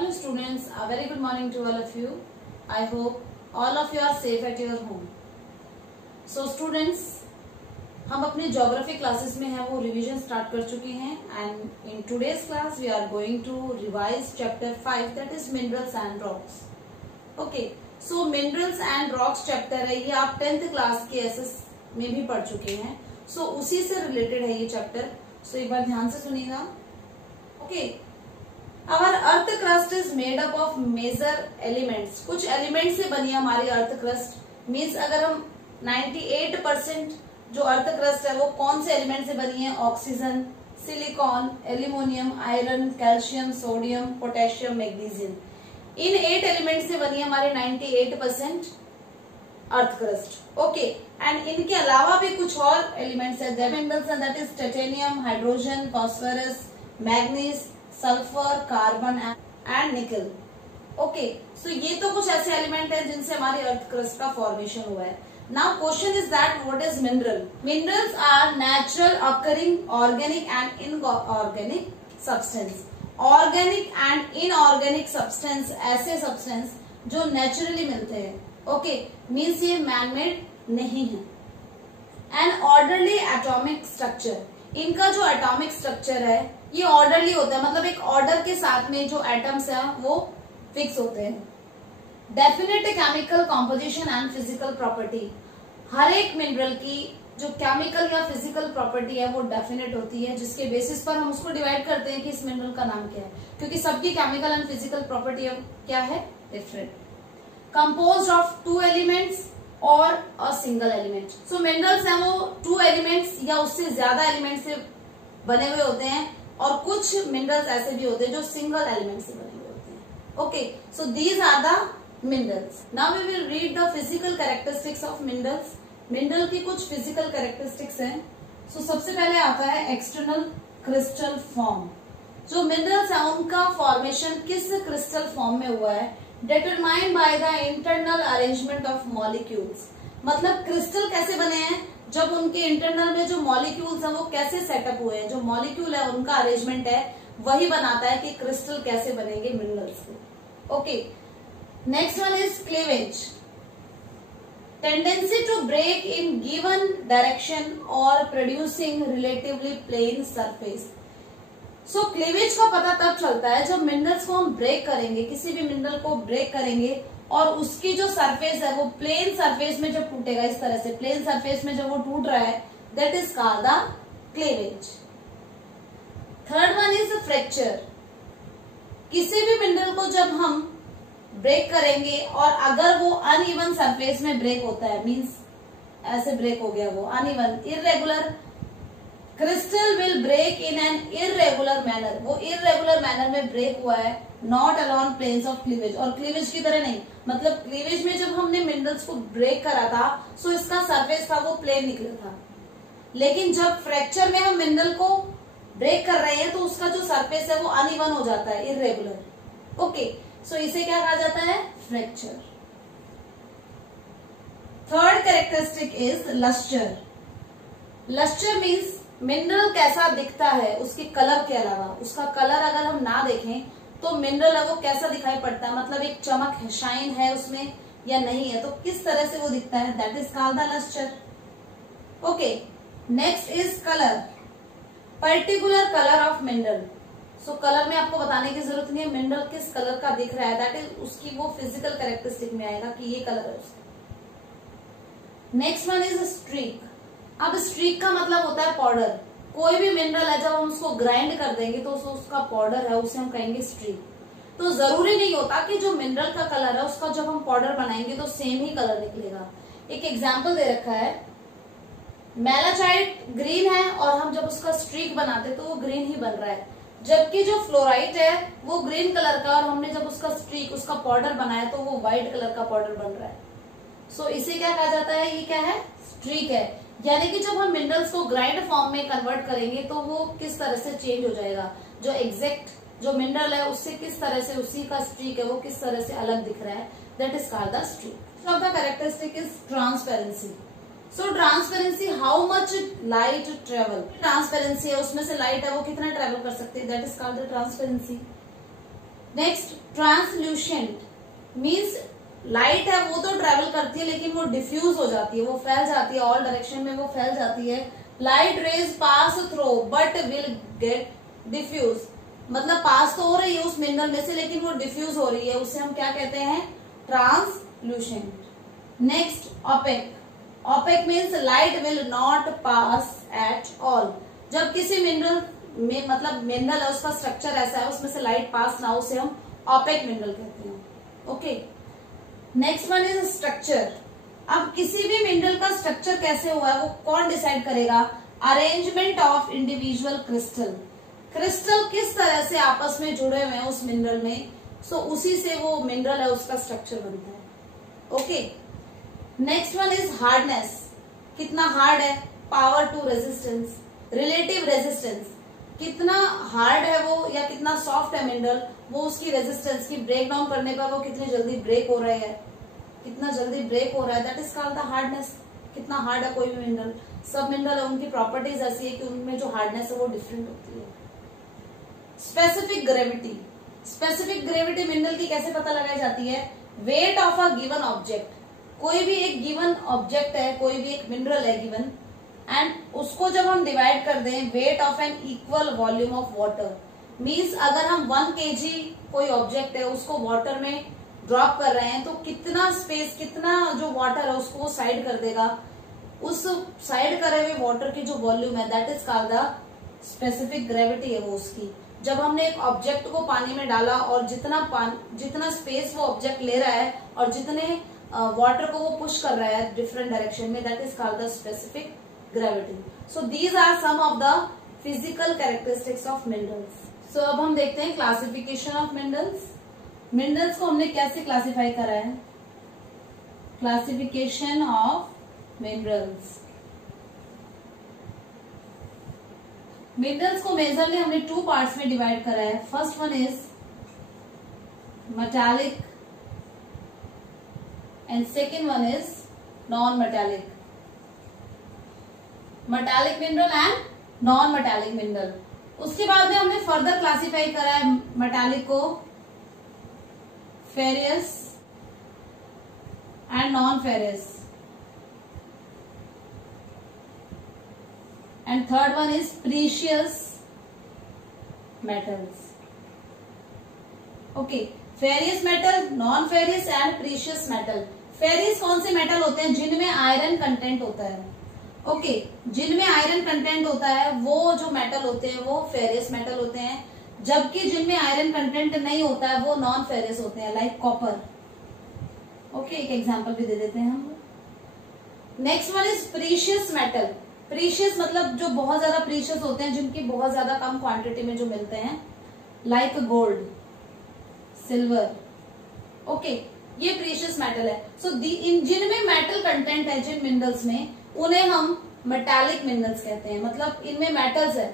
Hello students, a very good morning to all of you. I hope all of you are safe at your home. So students, हम अपने geography classes में हैं वो revision start कर चुके हैं and in today's class we are going to revise chapter 5 that is minerals and rocks. Okay, so minerals and rocks chapter है, ये आप 10th क्लास के एसएस में भी पढ़ चुके हैं. सो उसी से रिलेटेड है ये चैप्टर. सो एक बार ध्यान से सुनिएगा. Okay, our earth crust is made up of major elements. कुछ एलिमेंट से बनी है हमारी अर्थ क्रस्ट. मीन्स अगर हम 98% जो अर्थ क्रस्ट है वो कौन से एलिमेंट से बनी है? Oxygen, silicon, aluminium, iron, calcium, sodium, potassium, magnesium. इन 8 एलिमेंट से बनी है हमारी 98% अर्थ क्रस्ट. ओके, एंड इनके अलावा भी कुछ और एलिमेंट्स है that is titanium, hydrogen, phosphorus, manganese, sulphur, carbon and nickel. Okay, so ये तो कुछ ऐसे एलिमेंट है जिनसे हमारी अर्थ क्रस्ट का फॉर्मेशन हुआ है. Now question is that what is mineral? Minerals are natural occurring organic and inorganic substance. Organic and inorganic substance ऐसे substance जो naturally मिलते हैं. Okay, means ये man made नहीं है. And orderly atomic structure. इनका जो atomic structure है ये orderly होता है, मतलब एक order के साथ में जो atoms है वो fix होते हैं. Definite chemical composition and physical property. हर एक मिनरल की जो केमिकल या फिजिकल प्रॉपर्टी है वो डेफिनेट होती है, जिसके बेसिस पर हम उसको डिवाइड करते हैं कि इस मिनरल का नाम क्या है, क्योंकि सबकी केमिकल एंड फिजिकल प्रॉपर्टी क्या है? डिफरेंट. कंपोज्ड ऑफ 2 एलिमेंट्स और a single element. So minerals हैं वो 2 एलिमेंट्स या उससे ज्यादा एलिमेंट से बने हुए होते हैं, और कुछ मिनरल्स ऐसे भी होते हैं जो सिंगल एलिमेंट से बने हुए होते हैं. Okay, so these are the minerals. Now we will read the physical characteristics of minerals. Mineral की कुछ फिजिकल कैरेक्टरिस्टिक्स हैं. सो सबसे पहले आता है एक्सटर्नल क्रिस्टल फॉर्म. जो मिनरल्स हैं उनका फॉर्मेशन किस क्रिस्टल फॉर्म में हुआ है? Determined by the internal arrangement of molecules. मतलब क्रिस्टल कैसे बने हैं? जब उनके इंटरनल में जो मॉलिक्यूल्स हैं वो कैसे सेटअप हुए हैं, जो मॉलिक्यूल है उनका अरेंजमेंट है वही बनाता है कि क्रिस्टल कैसे बनेंगे मिनरल्स के. Okay, next one is cleavage. Tendency to break in given direction or producing relatively plain surface. So cleavage का पता तब चलता है जब मिनरल्स को हम ब्रेक करेंगे, किसी भी मिनरल को ब्रेक करेंगे और उसकी जो सरफेस है वो प्लेन सरफेस में जब टूटेगा, इस तरह से प्लेन सरफेस में जब वो टूट रहा है, that is called the cleavage. Third one is fracture. किसी भी मिनरल को जब हम ब्रेक करेंगे और अगर वो अनइवन सरफेस में ब्रेक होता है, मींस ऐसे ब्रेक हो गया, वो uneven irregular, crystal will break in an irregular manner. वो इररेगुलर मैनर में ब्रेक हुआ है, not along planes of cleavage. और क्लीवेज की तरह नहीं, मतलब क्लीवेज में जब हमने मिनरल्स को ब्रेक करा था सो इसका सरफेस था वो प्लेन निकला था, लेकिन जब फ्रैक्चर में हम मिनरल को ब्रेक कर रहे हैं तो उसका जो सरफेस है वो अनइवन हो जाता है, इररेगुलर. ओके, सो इसे क्या कहा जाता है? Fracture. Third characteristic is lustre. Lustre means mineral कैसा दिखता है उसके कलर के अलावा. उसका कलर अगर हम ना देखें तो मिनरल है वो कैसा दिखाई पड़ता है, मतलब एक चमक है, शाइन है उसमें या नहीं है, तो किस तरह से वो दिखता है, that is called the lustre. Okay, next is colour. Particular colour of mineral. So colour में आपको बताने की जरूरत नहीं है, मिनरल किस कलर का दिख रहा है दैट इज उसकी वो फिजिकल कैरेक्टरिस्टिक में आएगा कि ये कलर है उसका. Next one is streak. अब स्ट्रीक का मतलब होता है पाउडर. कोई भी मिनरल है जब हम उसको ग्राइंड कर देंगे तो उसका पाउडर है उसे हम कहेंगे स्ट्रीक. तो जरूरी नहीं होता कि जो मिनरल का कलर है उसका जब हम पाउडर बनाएंगे तो सेम ही कलर निकलेगा. एक एग्जाम्पल दे रखा है, मेलाचाइट ग्रीन है और हम जब उसका स्ट्रीक बनाते तो वो ग्रीन ही बन रहा है, जबकि जो फ्लोराइट है वो ग्रीन कलर का और हमने जब उसका स्ट्रीक, उसका पाउडर बनाया तो वो व्हाइट कलर का पाउडर बन रहा है. सो इसे क्या कहा जाता है? ये क्या है? स्ट्रीक है. यानी कि जब हम मिनरल्स को ग्राइंड फॉर्म में कन्वर्ट करेंगे तो वो किस तरह से चेंज हो जाएगा, जो एग्जैक्ट जो मिनरल है उससे किस तरह से उसी का स्ट्रीक है वो किस तरह से अलग दिख रहा है, that is called the streak. So the characteristic is transparency. So transparency, how much light travel. Transparency है, उसमें से लाइट है वो कितना ट्रेवल कर सकती है, that is called the transparency. Next translucent means light है वो तो ट्रेवल करती है लेकिन वो डिफ्यूज हो जाती है, वो फैल जाती है, ऑल डायरेक्शन में वो फैल जाती है। Light rays pass through but will get diffuse, मतलब पास तो हो रही है उस मिनरल में से लेकिन वो डिफ्यूज हो रही है, उसे हम क्या कहते हैं? Translucent. Next opaque. Opaque means light will not pass at all, जब किसी मिनरल में मतलब मिनरल है उसका स्ट्रक्चर ऐसा है उसमें से लाइट पास ना हो, उसे हम ओपेक मिनरल कहते हैं। Okay, next one is structure. अब किसी भी मिनरल का स्ट्रक्चर कैसे हुआ है वो कौन डिसाइड करेगा? Arrangement of individual crystal, crystal किस तरह से आपस में जुड़े हुए हैं उस मिनरल में, सो उसी से वो मिनरल है उसका स्ट्रक्चर बनता है। Okay, next one is hardness, कितना हार्ड है? Power to resistance, relative resistance, कितना हार्ड है वो या कितना सॉफ्ट है मिनरल, वो उसकी रेजिस्टेंस की ब्रेक डाउन करने पर वो कितनी जल्दी ब्रेक हो रहा है, कितना जल्दी ब्रेक हो रहा है, that is called the hardness. कितना हार्ड है कोई भी मिनरल, सब मिनरल है उनकी प्रॉपर्टीज ऐसी है कि उनमें जो हार्डनेस है वो डिफरेंट होती है। Specific gravity, specific gravity mineral की कैसे पता लगाई जाती है? Weight of a given object, कोई भी एक गिवन ऑब्जेक्ट है, कोई भी एक मिनरल है गिवन, एंड उसको जब हम डिवाइड कर दें weight of an equal volume of water, means अगर हम 1 kg कोई ऑब्जेक्ट है उसको वाटर में ड्रॉप कर रहे हैं तो कितना स्पेस, कितना जो वाटर है उसको साइड कर देगा, उस साइड करे हुए वाटर की जो वॉल्यूम है that is called the specific gravity है वो उसकी। जब हमने एक ऑब्जेक्ट को पानी में डाला और जितना स्पेस वो ऑब्जेक्ट ले रहा है और जितने वाटर को वो पुश कर रहा है डिफरेंट डायरेक्शन में, that is called the specific gravity. So these are some of the physical characteristics of minerals. So अब हम देखते हैं क्लासिफिकेशन ऑफ मिनरल्स। मिनरल्स को हमने कैसे क्लासिफाई करा है? Classification of minerals. मिनरल्स को मेजरली हमने 2 पार्ट्स में डिवाइड करा है। First one is metallic and second one is non metallic. Metallic mineral and non metallic mineral. उसके बाद में हमने फर्दर क्लासिफाई करा है मेटालिक को furious and non ferrous, and third one is precious metals. Okay, furious metal, non ferrous and precious metal. Furious कौन से metal होते हैं? जिनमें आयरन कंटेंट होता है। ओके, जिनमें आयरन कंटेंट होता है वो जो मेटल होते हैं वो फेरियस मेटल होते हैं, जबकि जिनमें आयरन कंटेंट नहीं होता है वो नॉन फेरियस होते हैं, लाइक कॉपर। ओके, एक एग्जांपल भी दे देते हैं हम। Next one is precious metal. Precious मतलब जो बहुत ज्यादा प्रीशियस होते हैं, जिनकी बहुत ज्यादा कम क्वांटिटी में जो मिलते हैं, लाइक गोल्ड, सिल्वर। ओके, ये प्रीशियस मेटल है। सो जिनमें मेटल कंटेंट है जिन मिनरल्स में, उन्हें हम मेटालिक मिनरल्स कहते हैं, मतलब इनमें मेटल्स है।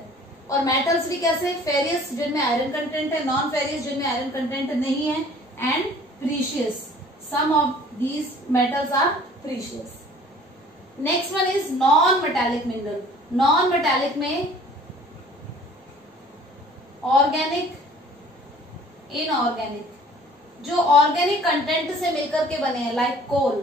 और मेटल्स भी कैसे? फेरियस जिनमें आयरन कंटेंट है, नॉन फेरियस जिनमें आयरन कंटेंट नहीं है, and precious, some of these metals are precious. Next one is non metallic mineral. Non metallic में ऑर्गेनिक, इनऑर्गेनिक, जो ऑर्गेनिक कंटेंट से मिलकर के बने हैं, लाइक कोल।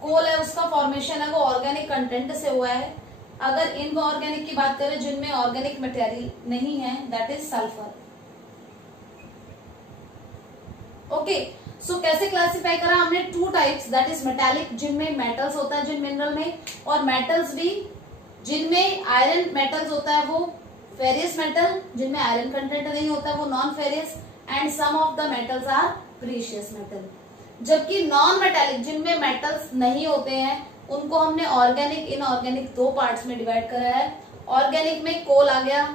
कोल है उसका फॉर्मेशन है वो ऑर्गेनिक कंटेंट से हुआ है। अगर इनऑर्गेनिक की बात करें जिनमें ऑर्गेनिक मटेरियल नहीं है, दैट इज सल्फर। ओके, सो कैसे क्लासिफाई करा हमने? 2 टाइप्स, दैट इज मेटालिक जिनमें मेटल्स होता है जिन मिनरल में, और मेटल्स भी जिनमें आयरन मेटल्स होता है वो फेरियस मेटल, जिनमें आयरन कंटेंट नहीं होता है वो non ferrous, and some of the metals are precious metal. जबकि नॉन मेटालिक जिनमें मेटल्स नहीं होते हैं उनको हमने ऑर्गेनिक, इनऑर्गेनिक 2 पार्ट्स में डिवाइड करा है। ऑर्गेनिक में कोल आ गया,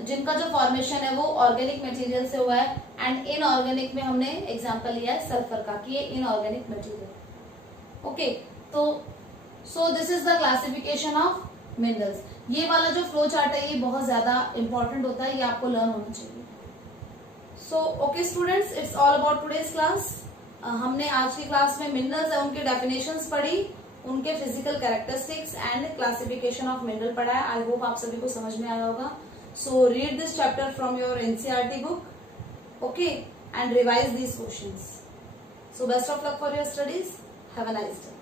जिनका जो फॉर्मेशन है वो ऑर्गेनिक मटेरियल से हुआ है, एंड इनऑर्गेनिक में हमने एग्जांपल लिया है सल्फर का कि ये इनऑर्गेनिक मटेरियल। ओके, तो so this is the classification of minerals. ये वाला जो फ्लो चार्ट है ये बहुत ज्यादा इंपॉर्टेंट होता है, ये आपको लर्न होना चाहिए। So okay students, it's all about today's class. हमने आज की क्लास में मिनरल्स है उनके डेफिनेशंस पढ़ी, उनके physical characteristics and classification of mineral पढ़ा है। आई होप आप सभी को समझ में आया होगा। So read this chapter from your NCERT book, okay, and revise these questions. So best of luck for your studies. Have a nice day.